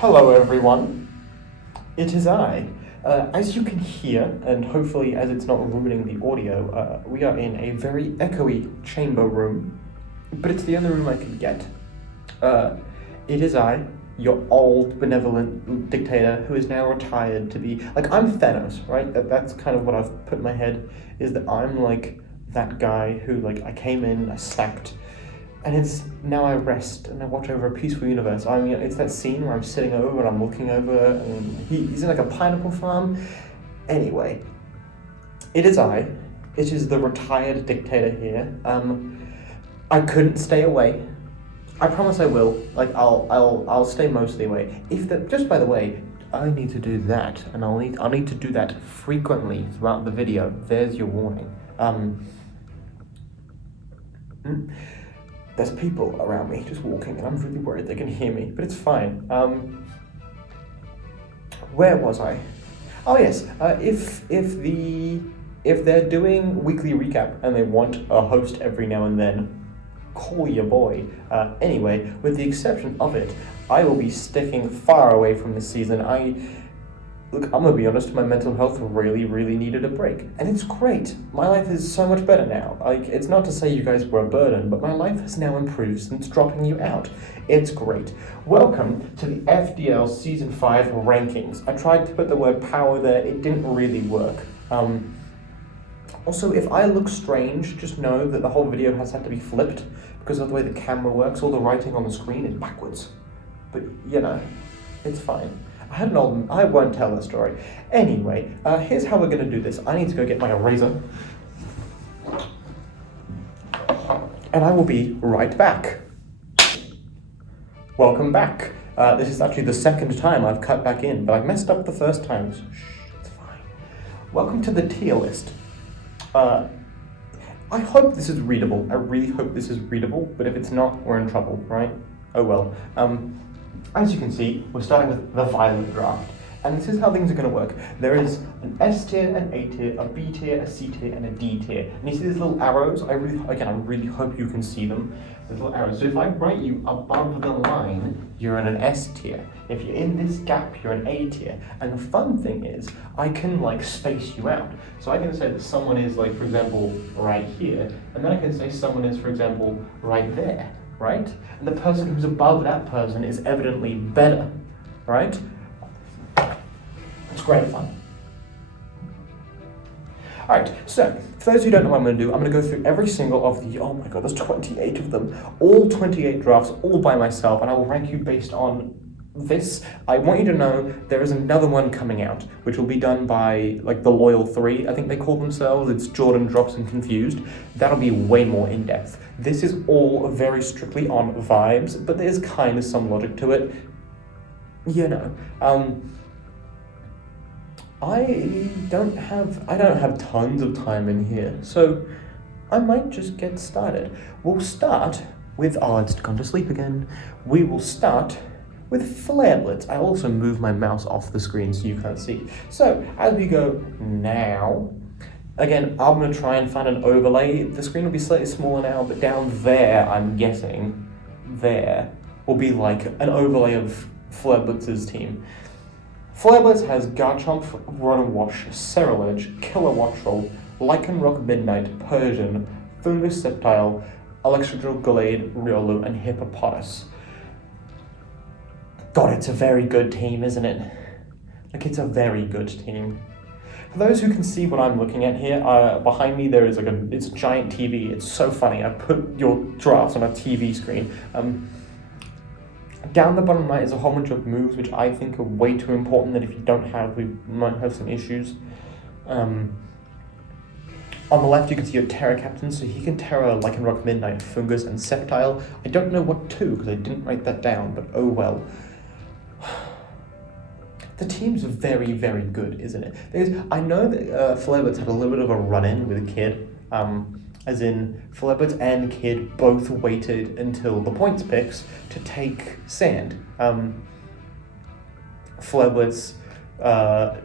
Hello everyone, it is I. As you can hear, and hopefully as it's not ruining the audio, we are in a very echoey chamber room, but it's the only room I can get. It is I, your old benevolent dictator who is now retired to be, I'm Thanos, right? That's kind of what I've put in my head, is that I'm like that guy who I came in, I sacked, and it's now I rest and I watch over a peaceful universe. I mean, it's that scene where I'm sitting over and I'm looking over, and he's in a pineapple farm. Anyway, it is I. It is the retired dictator here. I couldn't stay away. I promise I will. I'll stay mostly away. Just by the way, I need to do that, and I'll need to do that frequently throughout the video. There's your warning. There's people around me just walking, and I'm really worried they can hear me, but it's fine. Where was I? Oh yes, if they're doing weekly recap and they want a host every now and then, call your boy. Anyway, with the exception of it, I will be sticking far away from this season. Look, I'm gonna be honest, my mental health really needed a break. And it's great. My life is so much better now. It's not to say you guys were a burden, but my life has now improved since dropping you out. It's great. Welcome to the FDL Season 5 rankings. I tried to put the word power there, it didn't really work. Also, if I look strange, just know that the whole video has had to be flipped because of the way the camera works. All the writing on the screen is backwards. But, it's fine. I won't tell the story. Anyway, here's how we're going to do this. I need to go get my eraser. And I will be right back. Welcome back. This is actually the second time I've cut back in, but I messed up the first time, so shh, it's fine. Welcome to the tier list. I hope this is readable. I really hope this is readable, but if it's not, we're in trouble, right? Oh well. As you can see, we're starting with the violent draft. And this is how things are going to work. There is an S tier, an A tier, a B tier, a C tier, and a D tier. And you see these little arrows? I really hope you can see them. These little arrows. So if I write you above the line, you're in an S tier. If you're in this gap, you're an A tier. And the fun thing is, I can space you out. So I can say that someone is for example, right here. And then I can say someone is, for example, right there. Right? And the person who's above that person is evidently better, right? It's great fun. Alright, so, for those who don't know what I'm going to do, I'm going to go through every single of the, oh my god, there's 28 of them, all 28 drafts, all by myself, and I will rank you based on this. I want you to know there is another one coming out, which will be done by the Loyal 3, I think they call themselves. It's Jordan Drops and Confused. That'll be way more in-depth. This is all very strictly on vibes, but there's kind of some logic to it. I don't have tons of time in here, so I might just get started. We'll start with, it's gone to sleep again. We will start with Flareblitz. I also move my mouse off the screen so you can't see. So, as we go now, again, I'm going to try and find an overlay. The screen will be slightly smaller now, but down there, I'm guessing, there will be an overlay of Flareblitz's team. Flareblitz has Garchomp, Ronawash, Ceruledge, Killer Wattrel, Lycanroc Midnight, Persian, Fungus Sceptile, Electrodrill Glade, Riolu, and Hippopotas. God, it's a very good team, isn't it? It's a very good team. For those who can see what I'm looking at here, behind me there is it's a giant TV. It's so funny. I put your drafts on a TV screen. Down the bottom right is a whole bunch of moves which I think are way too important that if you don't have, we might have some issues. On the left you can see your Terra Captain, so he can Terra Lycanroc Midnight, Fungus, and Sceptile. I don't know what to, because I didn't write that down, but oh well. The team's very good, isn't it? Because I know that Flareblitz had a little bit of a run-in with Kid, as in Flareblitz and Kid both waited until the points picks to take Sand. Flareblitz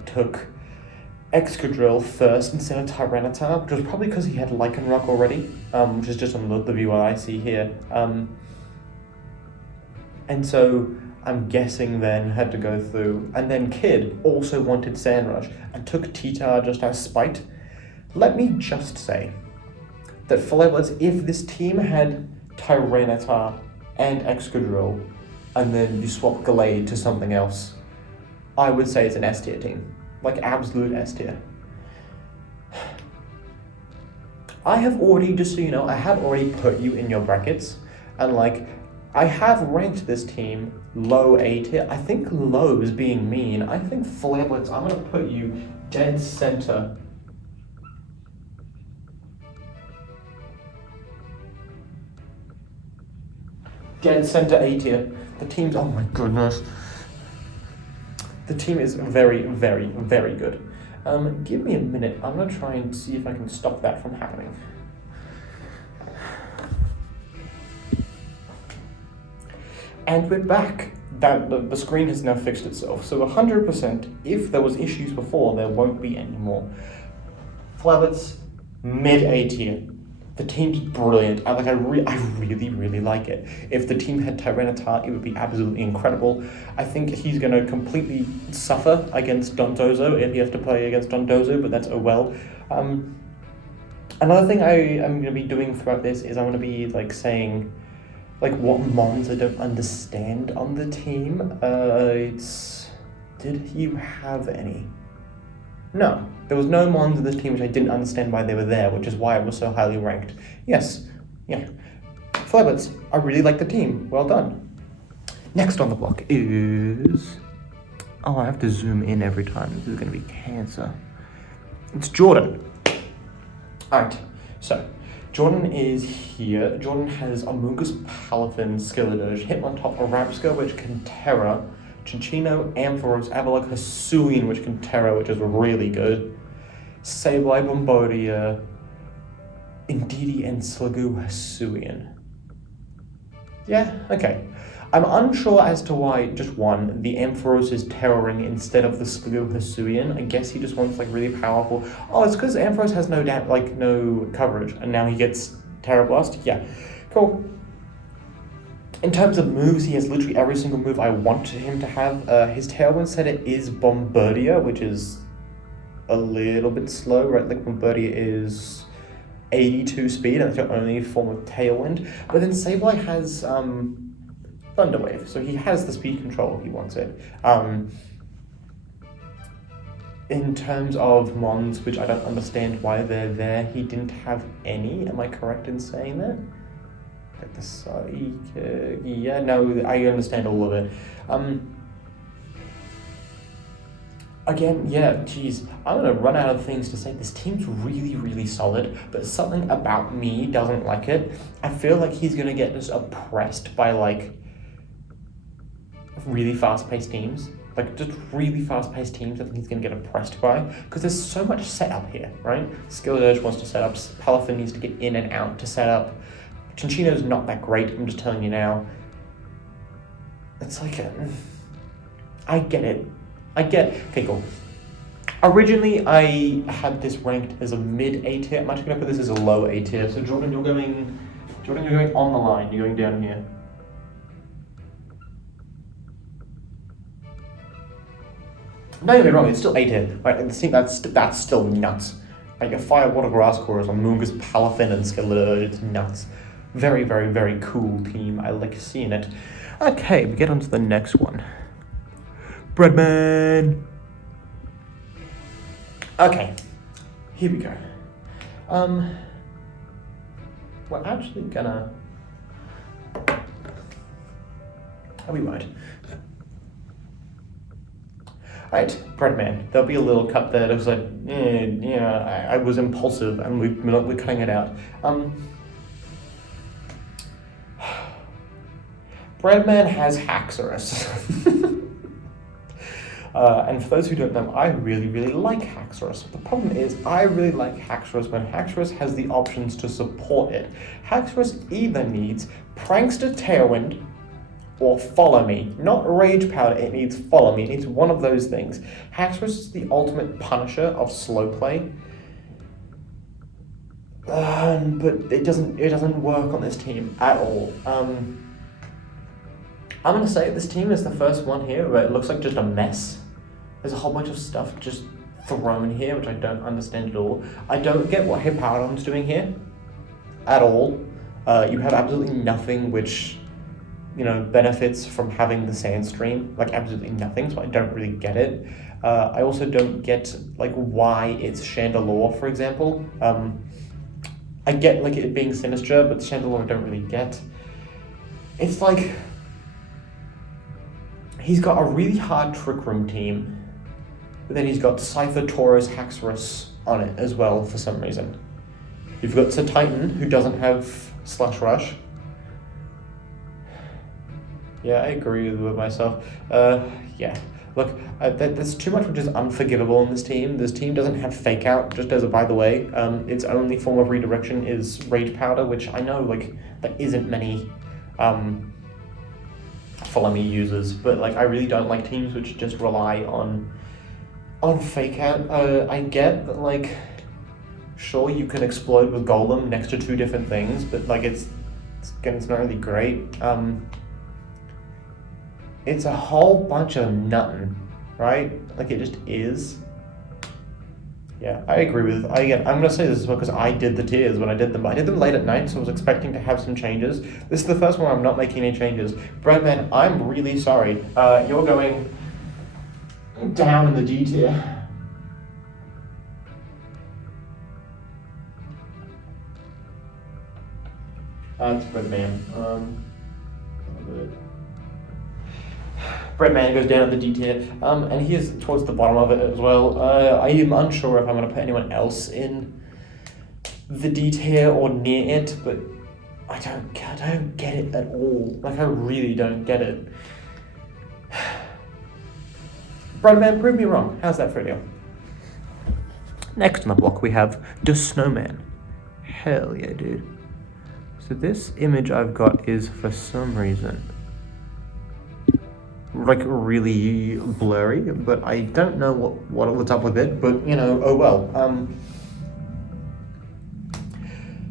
took Excadrill first instead of Tyranitar, which was probably because he had Lycanroc already, which is just on the view I see here. And so I'm guessing then had to go through, and then Kid also wanted Sand Rush and took T-Tar just as spite. Let me just say that Flareblitz, if this team had Tyranitar and Excadrill, and then you swap Gallade to something else, I would say it's an S tier team. Like absolute S tier. I have already, just so you know, I have already put you in your brackets, and like, I have ranked this team low A tier. I think low is being mean. I think Flareblitz, I'm gonna put you dead center. Dead center A tier. The team's, oh my goodness. The team is very, very, very good. Give me a minute. I'm gonna try and see if I can stop that from happening. And we're back. The screen has now fixed itself. So 100%, if there was issues before, there won't be any more. Flareblitz, mid A tier. The team's brilliant. I really, really like it. If the team had Tyranitar, it would be absolutely incredible. I think he's going to completely suffer against Dondozo if he has to play against Dondozo, but that's oh well. Another thing I am going to be doing throughout this is I'm going to be like saying like what mons I don't understand on the team. Did you have any? No, there was no mons in this team which I didn't understand why they were there, which is why it was so highly ranked. Yes, yeah. Flareblitz, I really like the team. Well done. Next on the block is... Oh, I have to zoom in every time. This is going to be cancer. It's Jordan. Alright, so Jordan is here. Jordan has Amoonguss, Palafin, Skeledirge, Hitmontop, Arabska, which can Terra, Cinccino, Ampharos, Avalok, Hisuian, which can Terra, which is really good. Sableye, Bombardier, Indeedee, and Sliggoo, Hisuian. Yeah, okay. I'm unsure as to why, just one, the Ampharos is Terroring instead of the Sliggoo, Hisuian. I guess he just wants like really powerful. Oh, it's because Ampharos has no coverage, and now he gets Terra Blast? Yeah, cool. In terms of moves, he has literally every single move I want him to have. His Tailwind setter is Bombardier, which is a little bit slow, right? Like Bombardier is 82 speed, and that's your only form of Tailwind. But then Sableye has Thunder Wave, so he has the speed control if he wants it. In terms of mons, which I don't understand why they're there, he didn't have any. Am I correct in saying that? Like the Psychic, yeah, no, I understand all of it. Again, yeah, geez, I'm gonna run out of things to say. This team's really, really solid, but something about me doesn't like it. I feel like he's gonna get just oppressed by like really fast-paced teams. Like just really fast-paced teams I think he's gonna get oppressed by, because there's so much setup here, right? Skeledirge wants to set up, Palafin needs to get in and out to set up. Cinccino's not that great, I'm just telling you now. It's like, I get it. Okay, cool. Originally, I had this ranked as a mid A tier. I'm actually gonna put this as a low A tier. So Jordan, you're going on the line. You're going down here. Don't get me wrong, it's still A tier. Right, that's still nuts. Like a Fire, Water, Grass chorus on Amoonguss, Palafin, and Skeledirge. It's nuts. Very, very, very cool team. I like seeing it. Okay, we get on to the next one. Breadman! Okay, here we go. We're actually gonna... Oh, we won't. Alright, Breadman. There'll be a little cut there. It was like, yeah, I was impulsive and we're cutting it out. Breadman has Haxorus. And for those who don't know, I really, really like Haxorus. The problem is, I really like Haxorus when Haxorus has the options to support it. Haxorus either needs Prankster Tailwind or Follow Me. Not Rage Powder, it needs Follow Me. It needs one of those things. Haxorus is the ultimate punisher of slow play. But it doesn't work on this team at all. I'm going to say this team is the first one here where it looks like just a mess. There's a whole bunch of stuff just thrown here, which I don't understand at all. I don't get what Hippowdon's doing here at all. You have absolutely nothing which, benefits from having the sand stream, like absolutely nothing, so I don't really get it. I also don't get, why it's Chandelure, for example. I get, it being Sinister, but Chandelure I don't really get. It's like, he's got a really hard Trick Room team, but then he's got Scyther, Taurus, Haxorus on it as well for some reason. You've got Sir Titan, who doesn't have Slush Rush. Yeah, I agree with myself. Yeah. Look, there's too much which is unforgivable in this team. This team doesn't have Fake Out, just as a by the way. Its only form of redirection is Rage Powder, which I know, there isn't many Follow Me users, but, I really don't like teams which just rely on Fake Out. I get that, sure, you can explode with Golem next to two different things, but, it's not really great. It's a whole bunch of nothing, right? It just is. Yeah, I agree with. I'm gonna say this as well because I did the tiers when I did them. I did them late at night, so I was expecting to have some changes. This is the first one I'm not making any changes. Breadman, I'm really sorry. You're going down in the D tier. It's Breadman. Breadman goes down in the D tier, and he is towards the bottom of it as well. I am unsure if I'm going to put anyone else in the D tier or near it, but I don't get it at all. I really don't get it. Breadman, prove me wrong. How's that for a deal? Next on the block we have Dasnowman. Hell yeah, dude. So this image I've got is, for some reason, really blurry, but I don't know what's up with it, but oh well.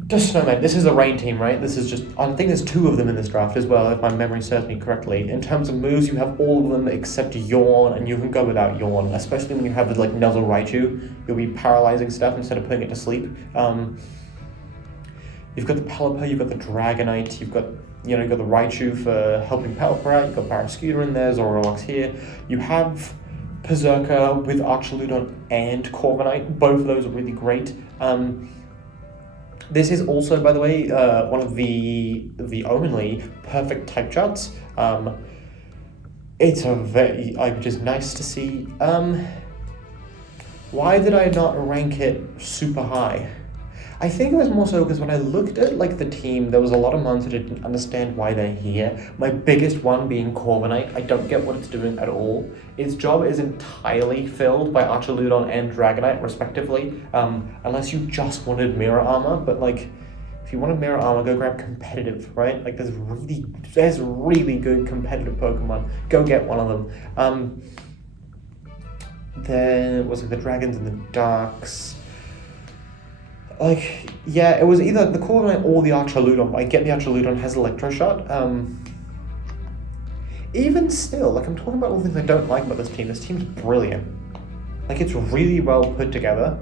Dasnowman, this is a rain team, right? This is just, I think there's two of them in this draft as well, if my memory serves me correctly. In terms of moves, you have all of them except Yawn, and you can go without Yawn, especially when you have the Nuzzle Raichu. You'll be paralyzing stuff instead of putting it to sleep. You've got the Pelipper, you've got the Dragonite, you've got the Raichu for helping Pelipper out, you've got Barrascuda in there, Zororox here. You have Berserker with Archaludon and Corviknight, both of those are really great. This is also, by the way, one of the only perfect type charts. It's which is nice to see. Why did I not rank it super high? I think it was more so because when I looked at the team, there was a lot of mons that I didn't understand why they're here. My biggest one being Corviknight. I don't get what it's doing at all. Its job is entirely filled by Archaludon and Dragonite, respectively, unless you just wanted Mirror Armor. But if you wanted Mirror Armor, go grab Competitive, right? There's really good competitive Pokemon. Go get one of them. Then was the Dragons and the Darks. Yeah, it was either the Corviknight or the Archaludon, but I get the Archaludon has Electroshot. Even still, I'm talking about all the things I don't like about this team. This team's brilliant. It's really well put together.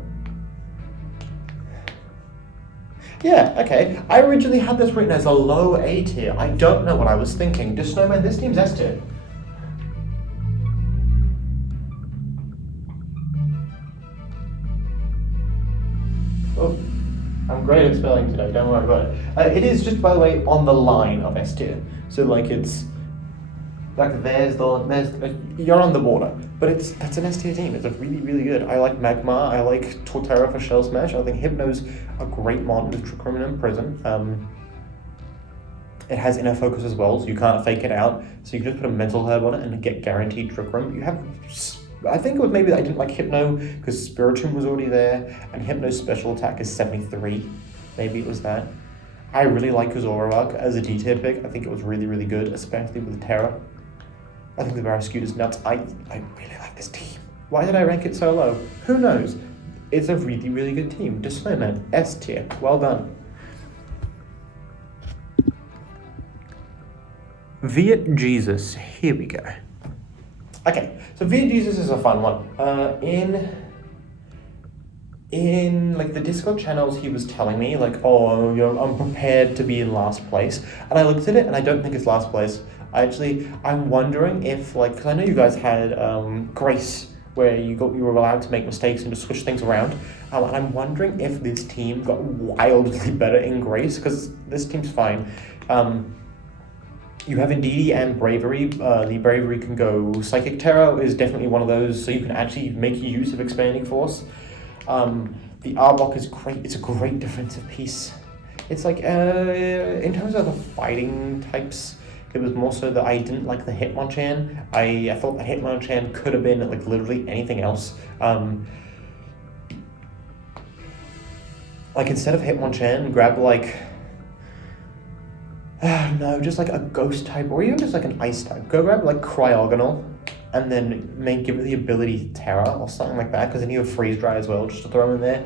Yeah, okay. I originally had this written as a low A tier. I don't know what I was thinking. Dasnowman, this team's S tier. Oh, I'm great at spelling today, don't worry about it. It is just, by the way, on the line of S tier. So it's you're on the border, but that's an S tier team. It's a really good. I like Magmar, I like Torterra for Shell Smash. I think Hypno's a great mon with Trick Room and Prison. It has Inner Focus as well, so you can't fake it out. So you can just put a Mental Herb on it and get guaranteed Trick Room. You have, I think it was maybe that I didn't like Hypno because Spiritomb was already there, and Hypno's special attack is 73. Maybe it was that. I really like Zoroark as a D-tier pick. I think it was really good, especially with Terra. I think the Barrascuda's nuts. I really like this team. Why did I rank it so low? Who knows? It's a really good team. Dasnowman, S tier. Well done. VietJesus, here we go. Okay, so VietJesus is a fun one. In like the Discord channels, he was telling me like, oh, you know, I'm prepared to be in last place, and I looked at it and I don't think it's last place. I'm wondering if like, because I know you guys had Grace, where you were allowed to make mistakes and just switch things around, and I'm wondering if this team got wildly better in Grace, because this team's fine. You have Indeedee and Bravery. The Bravery can go Psychic Terror is definitely one of those, so you can actually make use of Expanding Force. The Arbok is great. It's a great defensive piece. It's like, in terms of the fighting types, it was more so that I didn't like the Hitmonchan. I thought the Hitmonchan could have been like literally anything else. Like instead of Hitmonchan, grab like, no, just like a ghost type, or even just like an ice type. Go grab like Cryogonal, and then give it the ability to Terra or something like that, because then you have Freeze Dry as well, just to throw in there.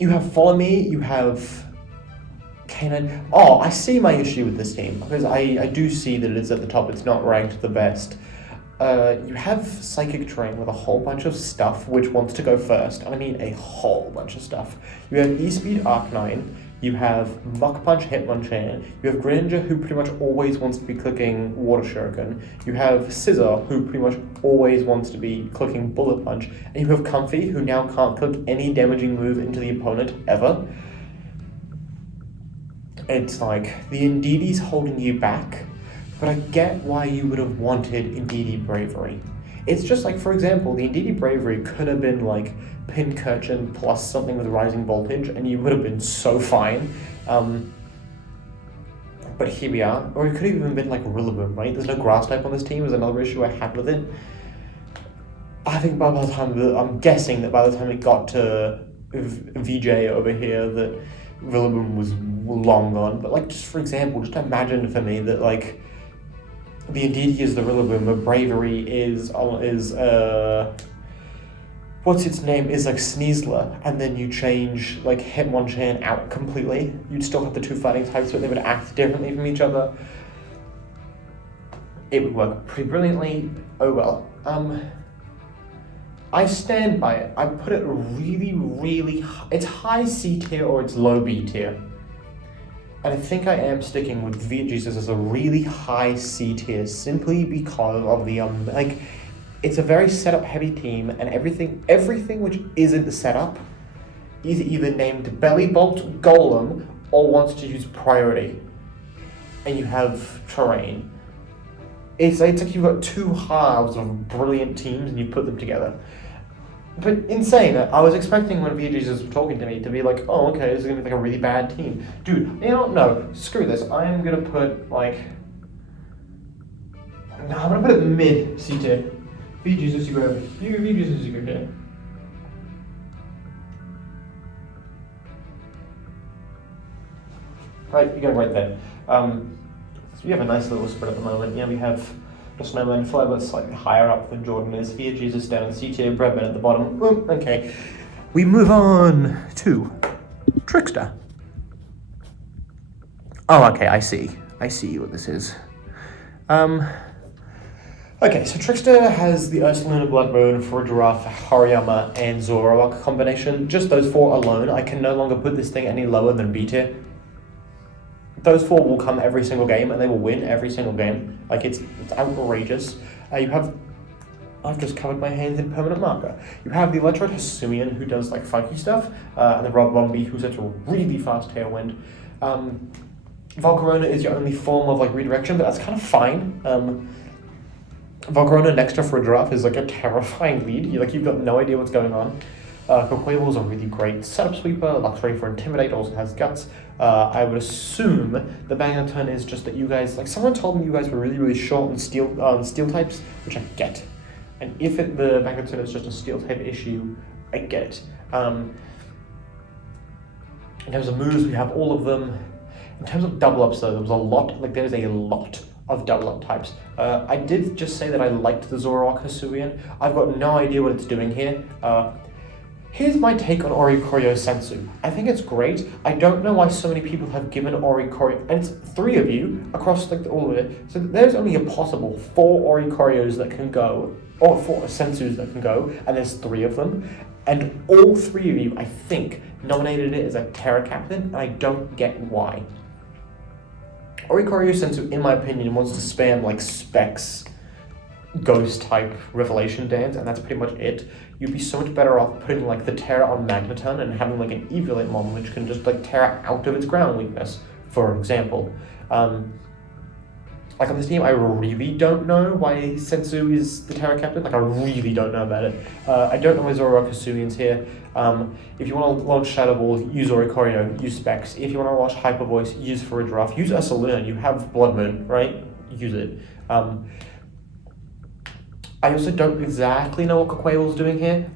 You have Follow Me, you have Canine. Oh, I see my issue with this team, because I do see that it's at the top, it's not ranked the best. You have Psychic Terrain with a whole bunch of stuff which wants to go first, and I mean a whole bunch of stuff. You have E-Speed Arcanine, you have Mach Punch Hitmonchan, you have Greninja, who pretty much always wants to be clicking Water Shuriken, you have Scissor, who pretty much always wants to be clicking Bullet Punch, and you have Comfy, who now can't click any damaging move into the opponent ever. It's like, the Indeedee's holding you back, but I get why you would have wanted Indeedee Bravery. It's just like, for example, the Indeedee Bravery could have been like Pincurchin plus something with Rising Voltage, and you would have been so fine. But here we are. Or it could have even been like Rillaboom, right? There's no grass type on this team, is another issue I had with it. I think by the time, I'm guessing that by the time it got to VJ over here, that Rillaboom was long gone. But like, just for example, just imagine for me that like, the Indeedee is the Rillaboom, but Bravery is what's its name, is like Sneasler, and then you change like Hitmonchan out completely. You'd still have the two fighting types, but they would act differently from each other. It would work pretty brilliantly. Oh well. I stand by it. I put it really, really high. It's high C tier or it's low B tier. And I think I am sticking with VietJesus as a really high C tier, simply because of the like, it's a very setup heavy team, and everything which isn't the setup is either named Belly Bolt Golem or wants to use Priority. And you have Terrain. It's like you've got two halves of brilliant teams and you put them together. But in saying that, I was expecting when VietJesus was talking to me to be like, oh, okay, this is going to be like a really bad team. Dude, you know, no, screw this. I am going to put, like... No, I'm going to put it mid C tier. VietJesus, you go over here. VietJesus, you go here. Right, you're going right there. So we have a nice little spread at the moment. Yeah, we have Dasnowman, Flareblitz slightly higher up than Jordan is. VietJesus down in C tier, Breadman at the bottom. Ooh, okay. We move on to Trikster. Oh, okay, I see what this is. Okay, so Trikster has the Ursaluna Blood Moon, Giraffe, Hariyama, and Zoroark combination. Just those four alone, I can no longer put this thing any lower than B tier. Those four will come every single game, and they will win every single game. Like, it's outrageous. I've just covered my hands in permanent marker. You have the Electrode Hisuian, who does, like, funky stuff, and the Rob Bombi, who's such a really fast Tailwind. Volcarona is your only form of, like, redirection, but that's kind of fine. Volcarona next to Giraffe is, like, a terrifying lead. You've got no idea what's going on. Coquables are really great. Setup Sweeper, Luxray for Intimidate, also has Guts. I would assume the Banger Turn is just that you guys, like, someone told me you guys were really, really short on steel types, which I get. And if the Banger Turn is just a steel type issue, I get it. In terms of moves, we have all of them. In terms of double ups, though, there's a lot of double up types. I did just say that I liked the Zoroark Hisuian. I've got no idea what it's doing here. Here's my take on Oricorio Sensu. I think it's great. I don't know why so many people have given Oricorio, and it's 3 of you across like all of it. So there's only a possible 4 Oricorios that can go, or 4 Sensus that can go, and there's 3 of them. And all 3 of you, I think, nominated it as a Terra Captain, and I don't get why. Oricorio Sensu, in my opinion, wants to spam like Specs, Ghost type Revelation Dance, and that's pretty much it. You'd be so much better off putting like the Terra on Magneton and having like an Eviolite Mon which can just like Terra out of its ground weakness, for example. Like on this team, I really don't know why Sensu is the Terra Captain. Like I really don't know about it. I don't know why Zoroark Hisuian's here. If you want to launch Shadow Ball, use Oricorio, use Specs. If you want to launch Hyper Voice, use Farigiraf, use Ursaluna. You have Blood Moon, right? Use it. I also don't exactly know what Quaquaval's doing here.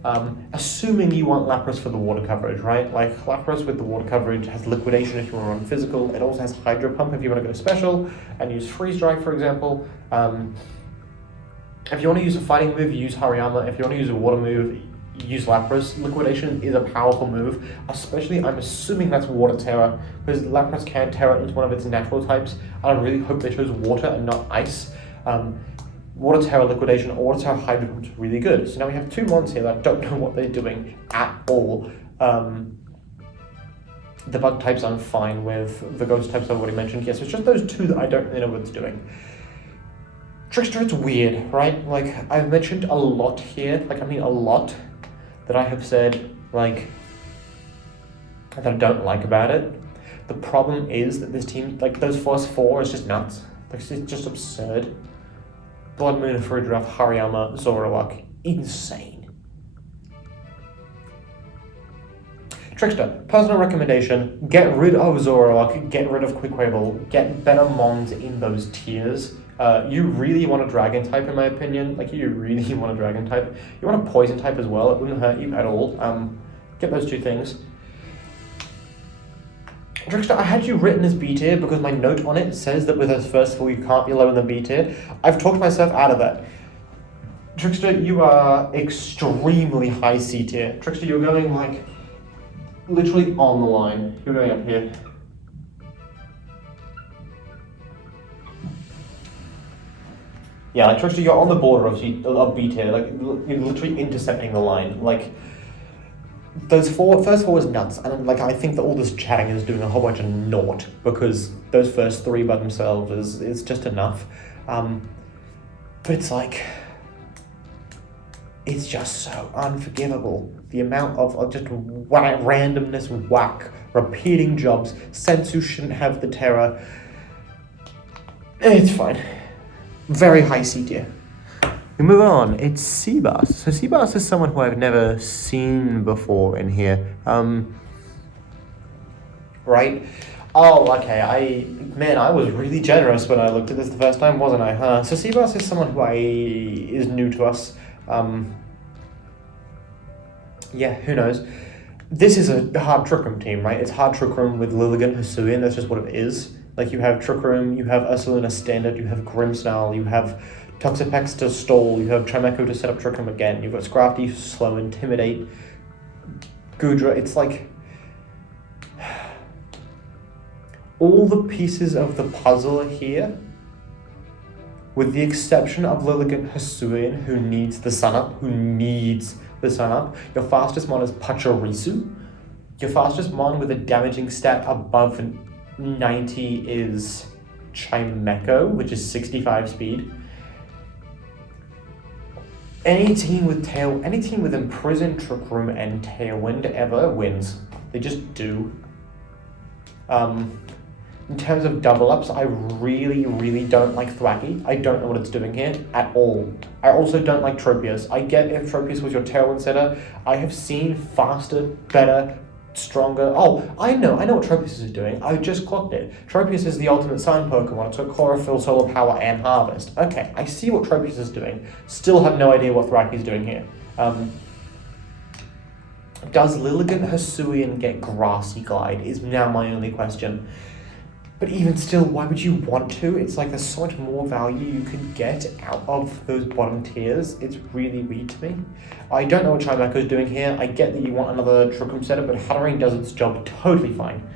Assuming you want Lapras for the water coverage, right? Like Lapras with the water coverage has Liquidation if you want to run physical. It also has Hydro Pump if you want to go special and use Freeze Dry, for example. If you want to use a fighting move, use Hariyama. If you want to use a water move, use Lapras. Liquidation is a powerful move, especially I'm assuming that's Water Terra, because Lapras can Terra into one of its natural types. I really hope they chose Water and not Ice. Water Terra Liquidation or Water Terra Hydro Pump is really good. So now we have 2 mons here that I don't know what they're doing at all. The bug types I'm fine with. The ghost types I've already mentioned. Yes, it's just those 2 that I don't really know what it's doing. Trikster, it's weird, right? Like, I've mentioned a lot here. Like, I mean a lot that I have said, like, that I don't like about it. The problem is that this team, like, those first 4 is just nuts. Like, it's just absurd. Blood Moon, Farigiraf, Hariyama, Zoroark. Insane. Trikster, personal recommendation, get rid of Zoroark, get rid of Quaquaval, get better mons in those tiers. You really want a Dragon type in my opinion, like you really want a Dragon type. You want a Poison type as well, it wouldn't hurt you at all. Get those 2 things. Trikster, I had you written as B tier because my note on it says that with those first 4 you can't be lower than B tier. I've talked myself out of that. Trikster, you are extremely high C tier. Trikster, you're going like literally on the line. You're going up here. Yeah, like Trikster, you're on the border of B tier. Like you're literally intercepting the line. Like those first 4 is nuts, and like I think that all this chatting is doing a whole bunch of naught because those first 3 by themselves is just enough. But it's like it's just so unforgivable. The amount of just randomness, whack, repeating jobs. Sensu shouldn't have the Terra. It's fine. Very high C tier. We move on. It's Sebas. So Sebas is someone who I've never seen before in here. Right? Oh, okay. I was really generous when I looked at this the first time, wasn't I? So Sebas is someone who is new to us. Yeah, who knows? This is a hard Trick Room team, right? It's hard Trick Room with Lilligant, Hisuian. That's just what it is. Like you have Trick Room, you have Ursaluna Standard, you have Grimmsnarl, you have Toxapex to stall, you have Trimeco to set up Trick Room again, you've got Scrafty, Slow, Intimidate, Goodra. It's like all the pieces of the puzzle are here, with the exception of Lilligant Hisuian, who needs the Sun Up, Your fastest mon is Pachirisu. Your fastest mon with a damaging stat above 90 is Chimeco, which is 65 speed. Any team with Imprisoned, Trick Room, and Tailwind ever wins. They just do. In terms of double ups, I really, really don't like Thwacky. I don't know what it's doing here at all. I also don't like Tropius. I get if Tropius was your Tailwind setter. I have seen faster, better, stronger. Oh, I know what Tropius is doing. I just clocked it. Tropius is the ultimate sign Pokemon. It's got Chlorophyll, Solar Power, and Harvest. Okay, I see what Tropius is doing. Still have no idea what Thwacky's doing here. Does Lilligant Hisuian get Grassy Glide is now my only question. But even still, why would you want to? It's like there's so much more value you can get out of those bottom tiers. It's really weird to me. I don't know what Trimaco is doing here. I get that you want another Trick setup, but Hatterene does its job totally fine.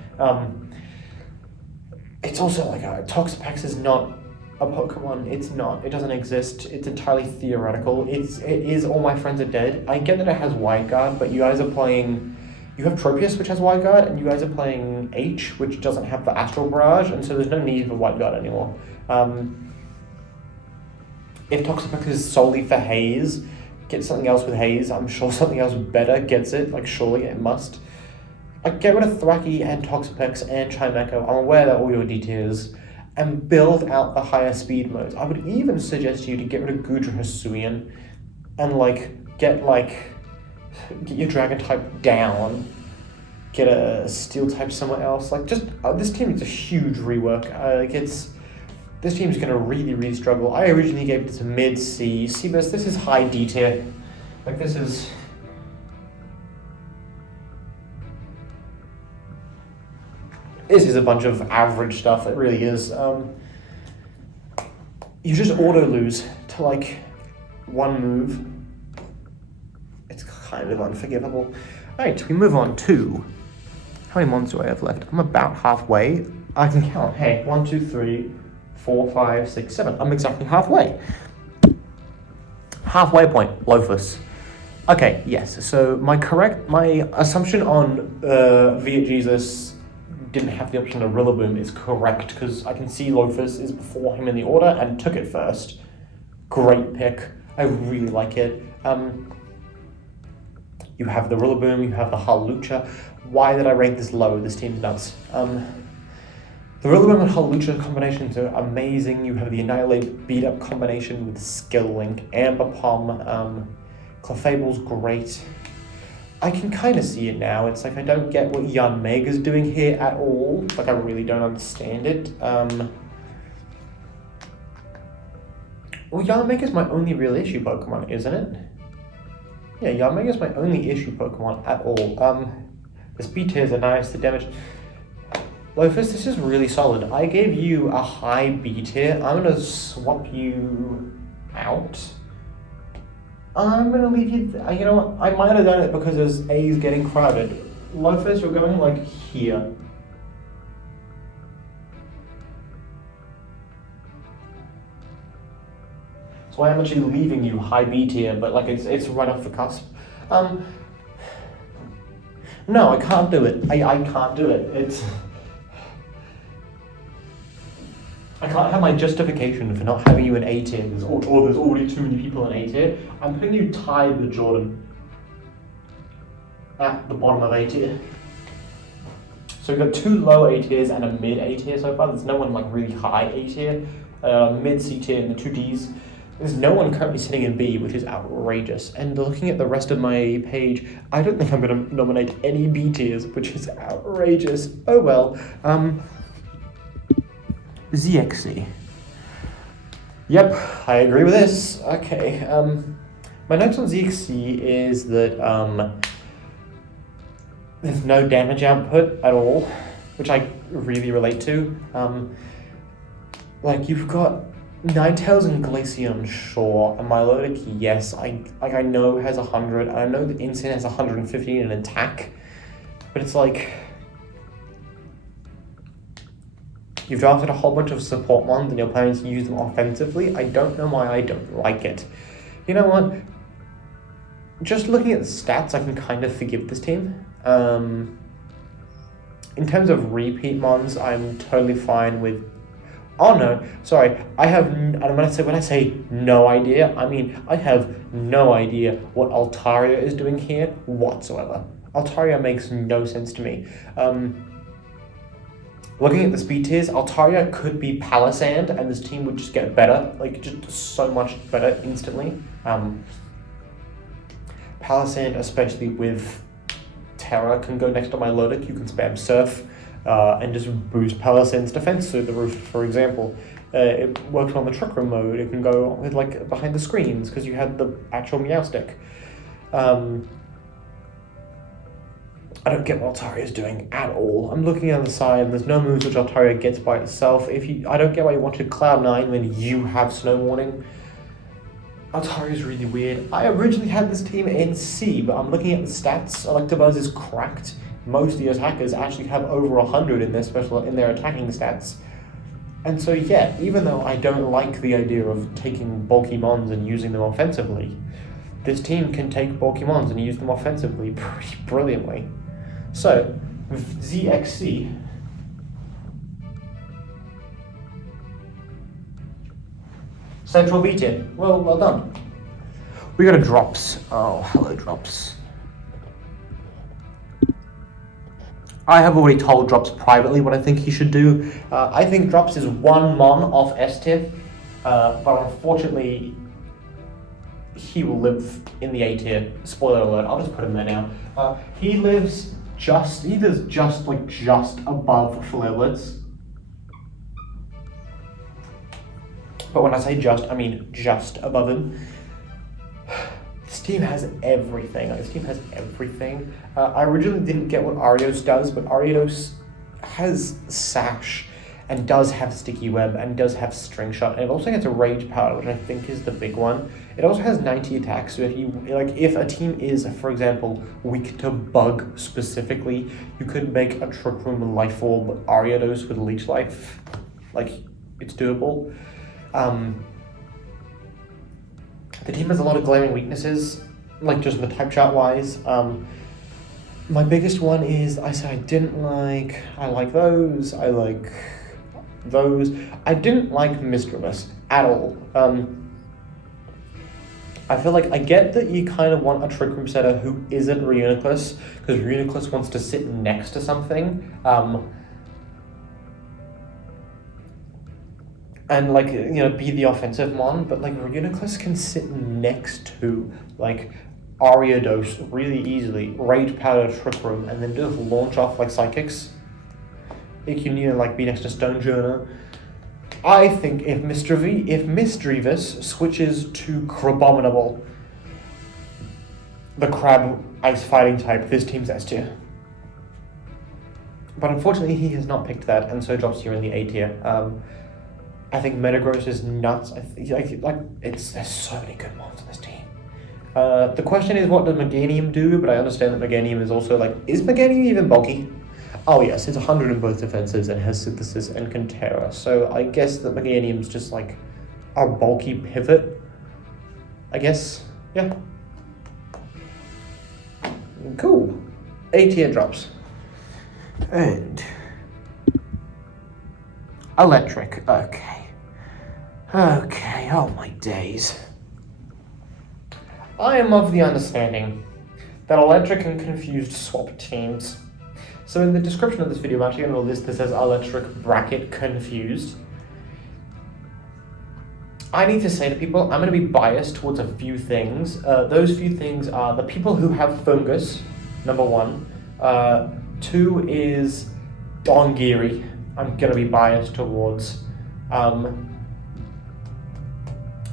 It's also like Toxapex is not a Pokemon. It's not. It doesn't exist. It's entirely theoretical. It is All My Friends Are Dead. I get that it has Wide Guard, but you guys are playing... You have Tropius, which has Wide Guard, and you guys are playing H, which doesn't have the Astral Barrage, and so there's no need for Wide Guard anymore. If Toxapex is solely for Haze, get something else with Haze. I'm sure something else better gets it, like surely it must. Like, get rid of Thwacky and Toxapex and Chimecho. I'm aware that all your D tiers, and build out the higher speed modes. I would even suggest you to get rid of Gudra Hisuian and get your Dragon type down, get a Steel type somewhere else. Like, just this team needs a huge rework. This team's gonna really struggle. I originally gave it to mid C. Sebas, this is high D tier. Like, this is a bunch of average stuff. It really is. You just auto lose to like one move. It's kind of unforgivable. Alright, we move on to... How many mons do I have left? I'm about halfway. I can count. Hey, 1, 2, 3, 4, 5, 6, 7. I'm exactly halfway. Halfway point, Loafus. Okay, yes, so my assumption on VietJesus didn't have the option of Rillaboom is correct, because I can see Loafus is before him in the order and took it first. Great pick. I really like it. You have the Rillaboom, you have the Hawlucha. Why did I rank this low? This team's nuts. The Rillaboom and Hawlucha combinations are amazing. You have the Annihilate beat-up combination with Skill Link, Ambipom, Clefable's great. I can kind of see it now. It's like I don't get what Yanmega's doing here at all. Like, I really don't understand it. Well, Yanmega's my only real issue Pokemon, isn't it? Yeah, Yanmega's my only issue Pokemon at all. The speed tiers are nice, the damage... Loafus, this is really solid. I gave you a high B tier. I'm gonna swap you out. I'm gonna leave you... you know what? I might have done it because as A is getting crowded. Loafus, you're going like here. So I am actually leaving you high B tier, but like it's right off the cusp. No, I can't do it. I can't do it. I can't have my justification for not having you in A tier, there's already too many people in A tier. I'm putting you tied with Jordan at the bottom of A tier. So we've got 2 low A tiers and a mid A tier so far. There's no one like really high A tier, mid C tier and the 2 Ds. There's no one currently sitting in B, which is outrageous. And looking at the rest of my page, I don't think I'm going to nominate any B tiers, which is outrageous. Oh well. ZXC. Yep, I agree with this. Okay. My notes on ZXC is that there's no damage output at all, which I really relate to. Like, you've got Ninetales and Glaceon, sure, and Milotic, yes, I know it has 100, and I know that Insane has 150 in attack, but it's like, you've drafted a whole bunch of support ones and you're planning to use them offensively. I don't know why I don't like it. You know what? Just looking at the stats, I can kind of forgive this team. In terms of repeat mons, I'm totally fine with... Oh no, sorry, and when I say no idea, I mean I have no idea what Altaria is doing here whatsoever. Altaria makes no sense to me. Looking at the speed tiers, Altaria could be Palisand and this team would just get better, like just so much better instantly. Palisand, especially with Terra, can go next to Milotic. You can spam Surf and just boost Palisand's defense through the roof, for example. It works on the Trick Room mode. It can go with like behind the screens because you had the actual Meowstic. I don't get what Altaria is doing at all. I'm looking at the side, there's no moves which Altaria gets by itself. I don't get why you wanted Cloud9 when you have Snow Warning. Altaria is really weird. I originally had this team in C, but I'm looking at the stats. Electabuzz is cracked. Most of the attackers actually have over 100 in their attacking stats. And so yeah, even though I don't like the idea of taking bulky mons and using them offensively, this team can take bulky mons and use them offensively pretty brilliantly. So, ZXC. Central V tier. Well done. We got a Drops. Oh, hello Drops. I have already told Drops privately what I think he should do. I think Drops is one mon off S tier, but unfortunately, he will live in the A tier. Spoiler alert, I'll just put him there now. He lives just above Flareblitz. But when I say just, I mean just above him. This team has everything. I originally didn't get what Ariados does, but Ariados has Sash and does have Sticky Web and does have String Shot, and it also gets a Rage Powder, which I think is the big one. It also has 90 attacks, so if a team is, for example, weak to Bug specifically, you could make a Trick Room Life Orb Ariados with Leech Life. It's doable. The team has a lot of glaring weaknesses, just the type chart wise. My biggest one is I didn't like. I like those. I like those. I didn't like Misdreavus at all. I feel like I get that you kind of want a Trick Room setter who isn't Reuniclus, because Reuniclus wants to sit next to something. And be the offensive mon, but Reuniclus can sit next to Ariados really easily, Rage Powder, Trick Room, and then just launch off Psychics. It can be next to Stonejourner. I think if Misdreavus switches to Crabominable, the crab ice fighting type, this team's S tier. But unfortunately he has not picked that, and so drops here in the A tier. I think Metagross is nuts. There's so many good mons on this team. The question is, what does Meganium do? But I understand that Meganium is also is Meganium even bulky? Oh yes, it's 100 in both defenses and has Synthesis and can Terra. So I guess that Meganium's just a bulky pivot. I guess, yeah. Cool. A tier drops. And Electric, okay, oh my days. I am of the understanding that Electric and Confused swap teams. So in the description of this video, I'm actually going to list this as Electric bracket Confused. I need to say to people, I'm going to be biased towards a few things. Those few things are the people who have Fungus, number one. Two is Dongiri. I'm going to be biased towards.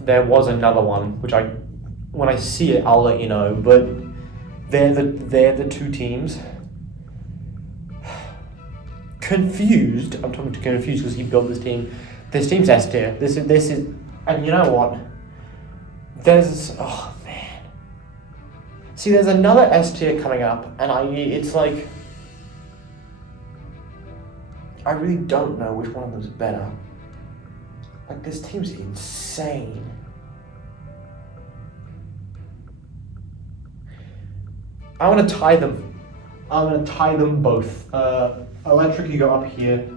There was another one, which when I see it, I'll let you know, but they're the two teams. Confused, I'm talking to Confused because he built this team. This team's S tier. This is, and you know what? Oh man. See, there's another S tier coming up, and it's I really don't know which one of them's better. This team's insane. I want to tie them. I'm going to tie them both. Electric, you go up here.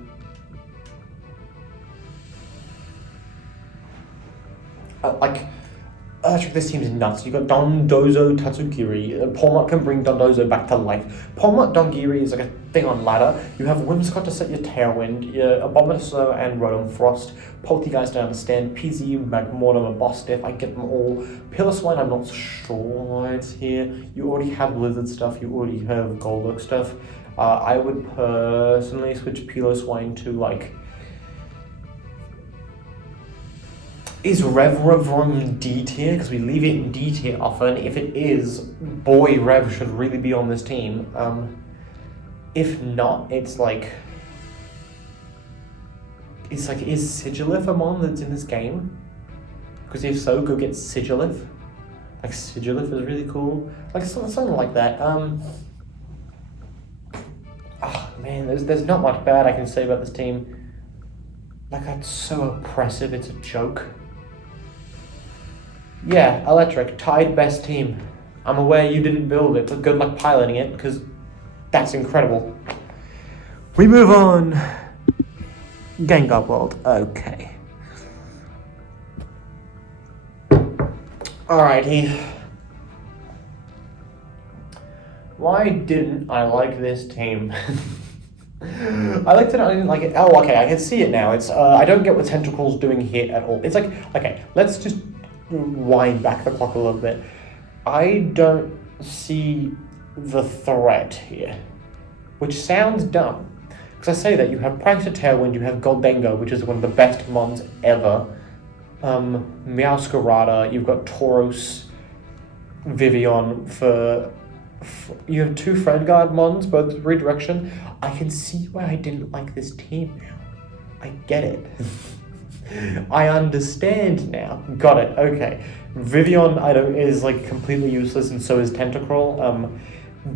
Electric, this team's nuts. You got Dondozo, Tatsugiri. Polmot can bring Dondozo back to life. Polmot Dongiri is a thing on ladder. You have Whimsicott to set your Tailwind, your Abomasnow and Rotom Frost. Poltegeist, I understand. PZ, Magmortem, and Boss Stiff, I get them all. Piloswine, I'm not sure why it's here. You already have Blizzard stuff, you already have Golduck stuff. I would personally switch Piloswine to is Revavrum D tier? Because we leave it in D tier often. If it is, boy, Rev should really be on this team. If not, it's like... is Sigilif a mon that's in this game? Because if so, go get Sigilif. Like, Sigilif is really cool. Like, something like that. Oh, man, there's not much bad I can say about this team. Like, it's so oppressive, it's a joke. Yeah, Electric, tied best team. I'm aware you didn't build it, but good luck piloting it, because that's incredible. We move on. gengarwrld, okay. Alrighty. Why didn't I like this team? I liked it, I didn't like it. Oh, okay, I can see it now. It's, I don't get what Tentacle's doing here at all. It's like, okay, let's just wind back the clock a little bit. I don't see the threat here, which sounds dumb. Because I say that you have Prankster Tailwind, you have Goldengo, which is one of the best mons ever. Meowscarada, you've got Tauros, Vivian for you have 2 Friend Guard mons, both redirection. I can see why I didn't like this team now. I get it. I understand now. Got it, okay. Vivian is like completely useless, and so is Tentacruel.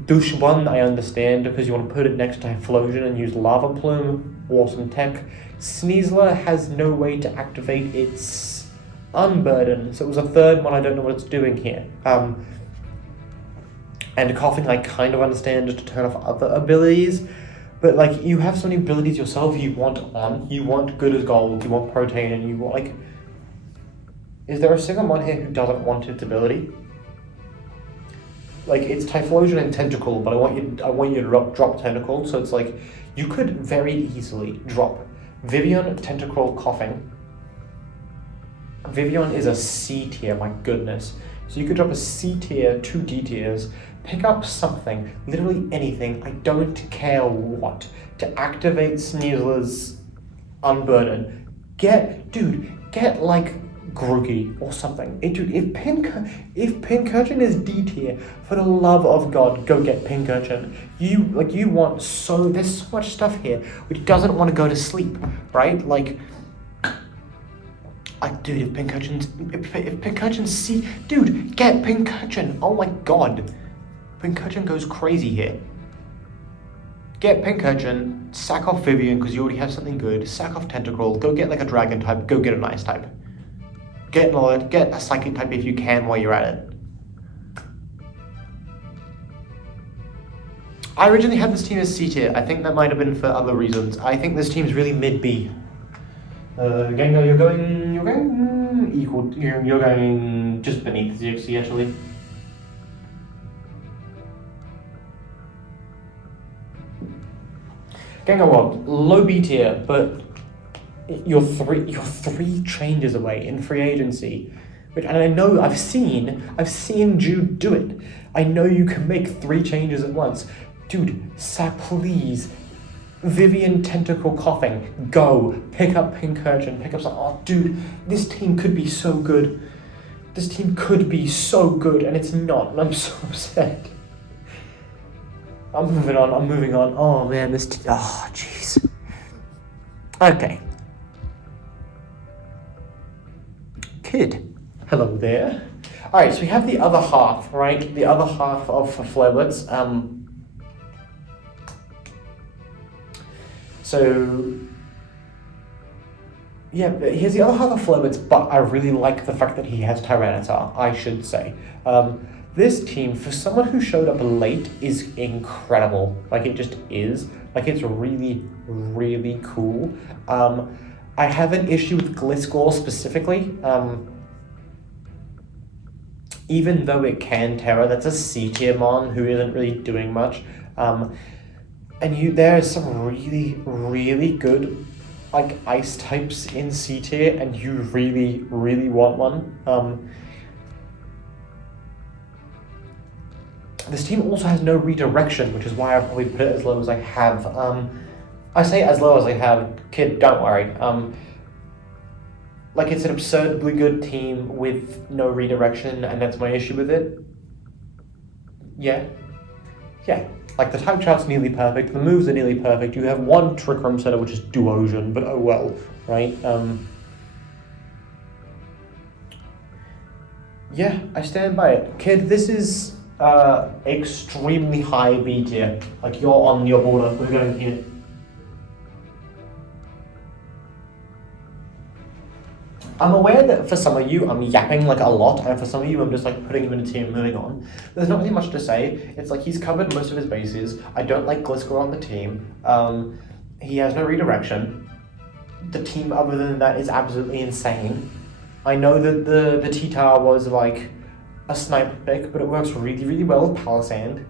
Douche1 I understand because you want to put it next to Typhlosion and use Lava Plume. Awesome tech. Sneasler has no way to activate its Unburden, so it was a third one. I don't know what it's doing here. And Coughing I kind of understand just to turn off other abilities, but like you have so many abilities yourself you want on. You want Good as Gold, you want Protein, and you want like... Is there a single mon here who doesn't want its ability? Like, it's Typhlosion and Tentacle, but I want you to drop Tentacle, so it's like, you could very easily drop Vivian, Tentacruel, Coughing. Vivian is a C tier, my goodness. So you could drop a C tier, 2 D tiers, pick up something, literally anything, I don't care what, to activate Sneasler's Unburden. Get like Grookey or something. If Pincurchin is D tier, for the love of God, go get Pincurchin. You want there's so much stuff here which doesn't want to go to sleep, right? Like, dude, if Pincurchin's C, dude, get Pincurchin. Oh my God, Pincurchin goes crazy here. Get Pincurchin, sack off Vivian because you already have something good. Sack off Tentacruel. Go get like a Dragon type. Go get a Nice type. Get a Psychic type if you can while you're at it. I originally had this team as C tier. I think that might have been for other reasons. I think this team's really mid-B. Gengar, you're going equal. You're going just beneath the ZXC actually. gengarwrld, low B tier, but you're three changes away in free agency, and I know I've seen Jude do it. I know you can make 3 changes at once, dude. Please, Vivian, Tentacle, Coughing, go pick up Pincurchin, pick up some. Oh, dude, this team could be so good. This team could be so good, and it's not, and I'm so upset. I'm moving on. Oh man, oh jeez. Okay. Kid, hello there. All right, so we have the other half, right? The other half of Flareblitz. So yeah, here's the other half of Flareblitz, but I really like the fact that he has Tyranitar, I should say. This team, for someone who showed up late, is incredible. Like, it just is. Like, it's really, really cool. I have an issue with Gliscor specifically. Even though it can Terra, that's a C tier mon who isn't really doing much. And there is some really, really good like ice types in C tier, and you really, really want one. This team also has no redirection, which is why I probably put it as low as I have. I say as low as I have, kid, don't worry. Like, it's an absurdly good team with no redirection, and that's my issue with it. Yeah. yeah, like the type chart's nearly perfect, the moves are nearly perfect, you have one Trick Room setter which is Duosion, but oh well, right? Yeah, I stand by it. Kid, this is extremely high B tier. Like, you're on your border, we're going here. I'm aware that for some of you, I'm yapping like a lot, and for some of you, I'm just like putting him in a tier and moving on. There's not really much to say. It's like he's covered most of his bases. I don't like Gliscor on the team. He has no redirection. The team, other than that, is absolutely insane. I know that the T-Tar was like a sniper pick, but it works really, really well with Palisand.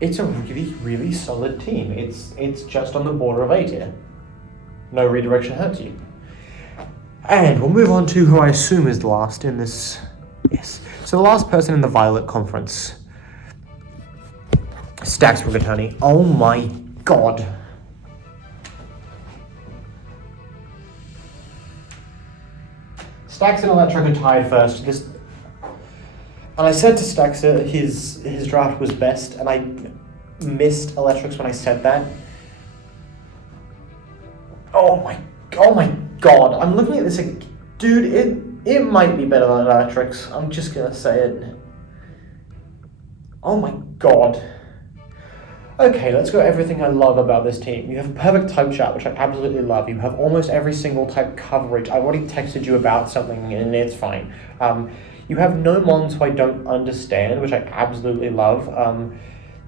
It's a really, really solid team. It's just on the border of A tier. No redirection hurts you. And we'll move on to who I assume is the last in this. Yes. So the last person in the Violet Conference. StaxRigatoni. Oh my god. Stax and Electric are tied first. And I said to Staxer his draft was best, and I missed Electrics when I said that. Oh my god, I'm looking at this, dude, it might be better than Electrics, I'm just gonna say it. Oh my god. Okay, let's go everything I love about this team. You have a perfect type chart, which I absolutely love. You have almost every single type coverage. I've already texted you about something, and it's fine. You have no mons who I don't understand, which I absolutely love.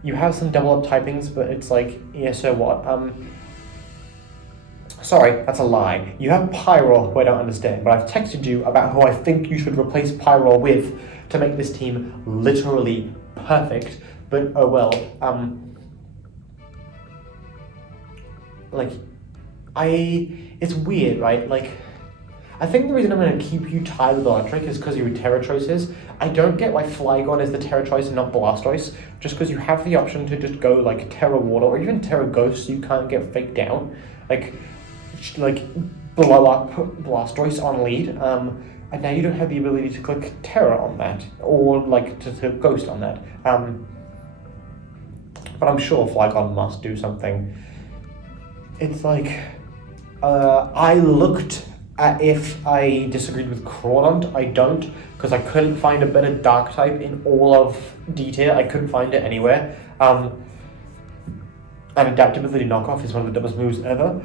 You have some double up typings, but it's like, yeah, so what? Sorry, that's a lie. You have Pyro, who I don't understand, but I've texted you about who I think you should replace Pyro with to make this team literally perfect, but oh well. It's weird, right? Like, I think the reason I'm going to keep you tied with Electric is because you're Terra choices. I don't get why Flygon is the Terra choice and not Blastoise, just because you have the option to just go like Terra Water or even Terra Ghost so you can't get faked down. Like blow up Blastoise on lead, and now you don't have the ability to click Terra on that, or like to Ghost on that. But I'm sure Flygon must do something. It's like, I looked at if I disagreed with Crawdont. I don't, because I couldn't find a better Dark type in all of D tier. I couldn't find it anywhere. And Adaptability Knockoff is one of the dumbest moves ever.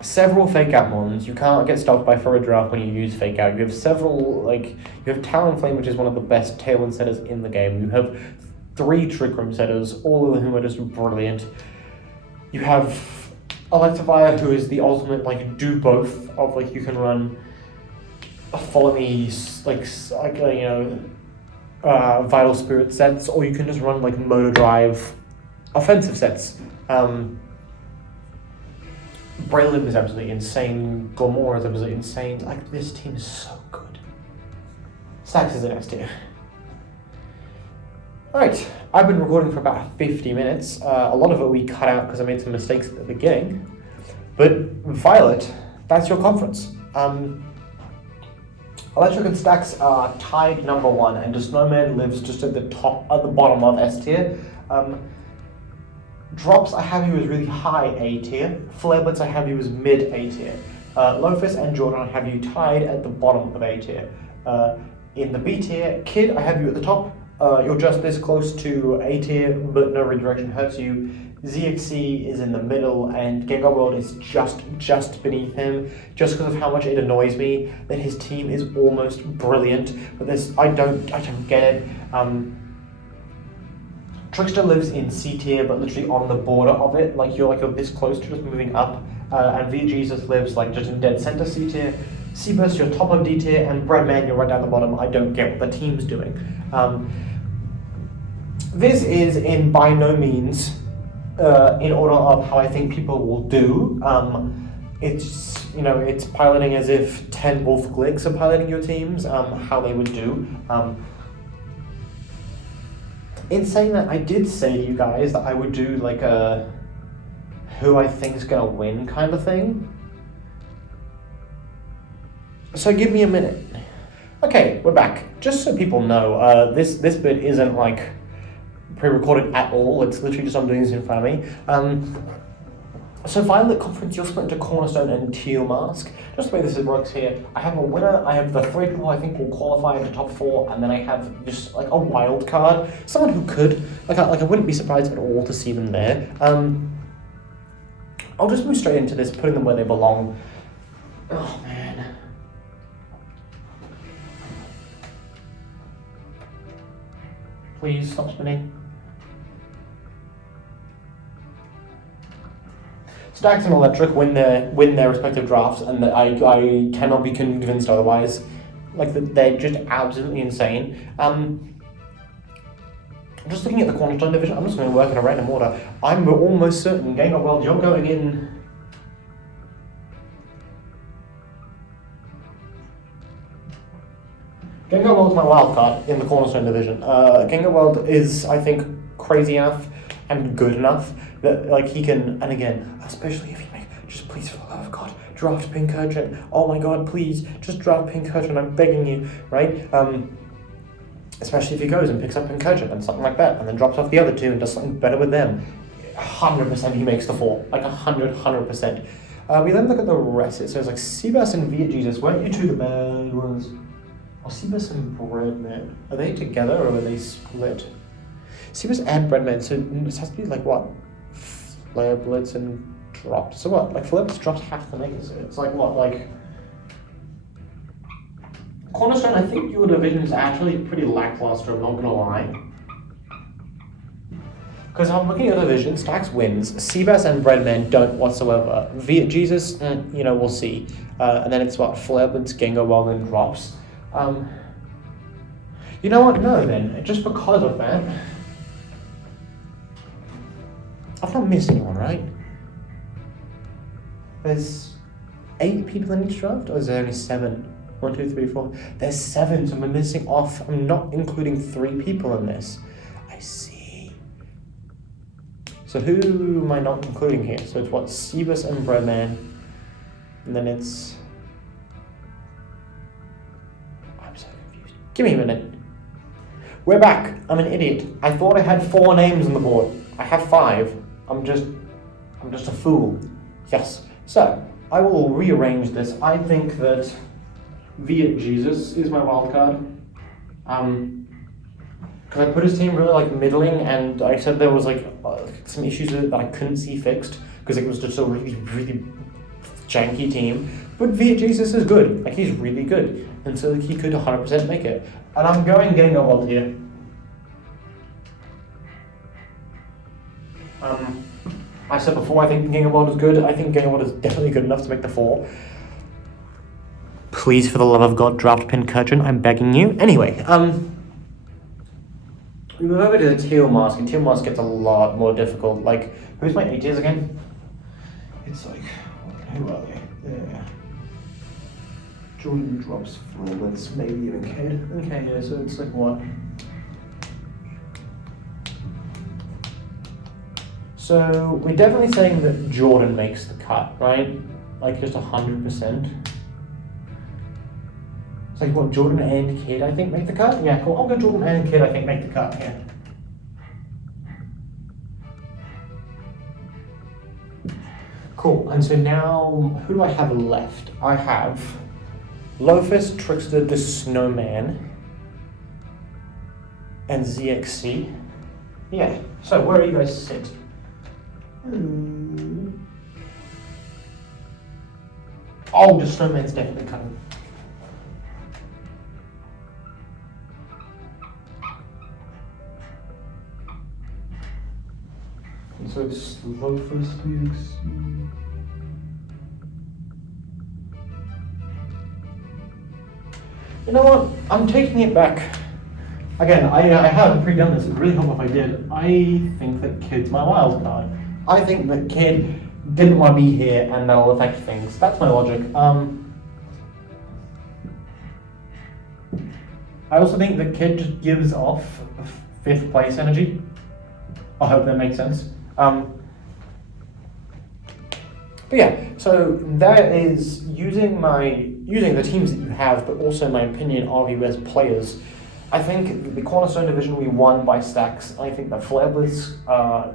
Several fake out mons. You can't get stopped by Furrow Draft when you use fake out. You have several, you have Talonflame, which is one of the best Tailwind setters in the game. You have 3 Trick Room setters, all of whom are just brilliant. You have Electivire, who is the ultimate, do both of, you can run Follow Me, Vital Spirit sets, or you can just run, Motor Drive offensive sets. Breadman is absolutely insane. Glamora is absolutely insane. This team is so good. Stax is the next tier. Alright, I've been recording for about 50 minutes. A lot of it we cut out because I made some mistakes at the beginning. But Violet, that's your conference. Electric and Stax are tied number 1, and Dasnowman lives just at the bottom of S tier. Drops, I have you as really high A tier. Flareblitz, I have you as mid A tier. Loafus and Jordan, I have you tied at the bottom of A tier. In the B tier, Kid, I have you at the top. You're just this close to A tier, but no redirection hurts you. ZXC is in the middle, and gengarwrld is just beneath him, just because of how much it annoys me that his team is almost brilliant. But I don't get it. Trikster lives in C tier, but literally on the border of it. You're this close to just moving up. And VietJesus lives just in dead center C tier. Sebas, you're top of D tier, and Breadman, you're right down the bottom. I don't get what the team's doing. This is in by no means in order of how I think people will do. It's piloting as if 10 Wolf Glicks are piloting your teams, how they would do. In saying that, I did say to you guys that I would do a who I think is gonna win kind of thing. So give me a minute. Okay, we're back. Just so people know, this bit isn't like pre-recorded at all. It's literally just I'm doing this in front of me. So Violet Conference, you'll split into Cornerstone and Teal Mask. Just the way this works here, I have a winner, I have the 3 people I think will qualify into top 4, and then I have just like a wild card, someone who could, I wouldn't be surprised at all to see them there. I'll just move straight into this, putting them where they belong. Oh man. Please stop spinning. Stax and Electric win their respective drafts, and I cannot be convinced otherwise. Like, they're just absolutely insane. Just looking at the Cornerstone division, I'm just going to work in a random order. I'm almost certain, gengarwrld, you're going in. gengarwrld's my wild card in the Cornerstone division. gengarwrld is, I think, crazy enough and good enough that, like, he can, and again, especially if he makes, just please, for the love of God, draft Pink Urchin. Oh my God, please, just draft Pink Urchin, I'm begging you, right? Especially if he goes and picks up Pink Urchin and something like that, and then drops off the other 2 and does something better with them. 100% he makes the 4, like 100%. We then look at the rest. It says like Sebas and VietJesus. Weren't you 2 the bad ones? Oh, Sebas and Breadman. Are they together or are they split? Sebas and Breadman, so it has to be like what? Flareblitz and drops. So what? Like Flareblitz drops half the makers. It's like what? Like Cornerstone, I think your division is actually pretty lackluster, I'm not gonna lie. Because I'm looking at the division, Stax wins, Sebas and Breadman don't whatsoever. VietJesus, you know, we'll see. And then it's what? Flareblitz, gengarwrld, and drops. You know what? No, then. Just because of that. I've not missed anyone, right? There's 8 people in each draft, or is there only 7? 1, 2, 3, 4. There's 7, so I'm missing off. I'm not including 3 people in this. I see. So who am I not including here? So it's what? Sebas and Breadman. And then it's... I'm so confused. Give me a minute. We're back. I'm an idiot. I thought I had 4 names on the board. I have 5. I'm just a fool. Yes. So, I will rearrange this. I think that VietJesus is my wild card. Because I put his team really like middling, and I said there was like some issues with it that I couldn't see fixed because it was just a really, really janky team. But VietJesus is good. Like, he's really good, and so he could 100% make it. And I'm going gengarwrld here. I said before, I think gengarwrld is good. I think gengarwrld is definitely good enough to make the 4. Please, for the love of God, draft Pink Urchin. I'm begging you. Anyway, we move over to the Teal Mask, and Teal Mask gets a lot more difficult. Like, who's my A tiers again? It's like, who are they? There. Jordan drops Flareblitz, maybe even Kid. Okay, yeah, so it's like what? So we're definitely saying that Jordan makes the cut, right? Like just 100%. It's like what, Jordan and Kid I think make the cut? Yeah, cool. I'll go Jordan and Kid I think make the cut, yeah. Cool, and so now, who do I have left? I have Loafus, Trikster, Dasnowman, and ZXC. Yeah, so where do you guys sit? Oh, Dasnowman's definitely coming. And so it's Loafus, ZXC. You know what? I'm taking it back. Again, I haven't pre-done this. It would really help if I did. I think that Kid's my wild card. I think that Kid didn't want to be here, and that'll affect things. That's my logic. I also think that Kid just gives off 5th place energy. I hope that makes sense. But yeah, so that is using my using the teams that you have, but also my opinion of you as players, I think the Cornerstone Division will be won by Stax. I think that Flareblitz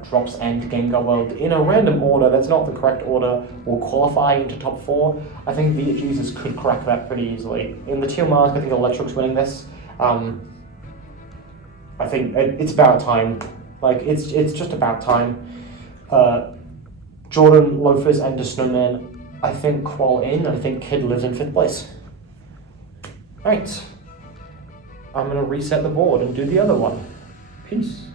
drops and gengarwrld in a random order, that's not the correct order, will qualify into top 4. I think VietJesus could crack that pretty easily. In the Teal Mask, I think Electric's winning this. I think it's about time. Like, it's just about time. Jordan, Loafus, and Dasnowman, I think, qual in. I think Kid lives in 5th place. Alright. I'm going to reset the board and do the other one. Peace.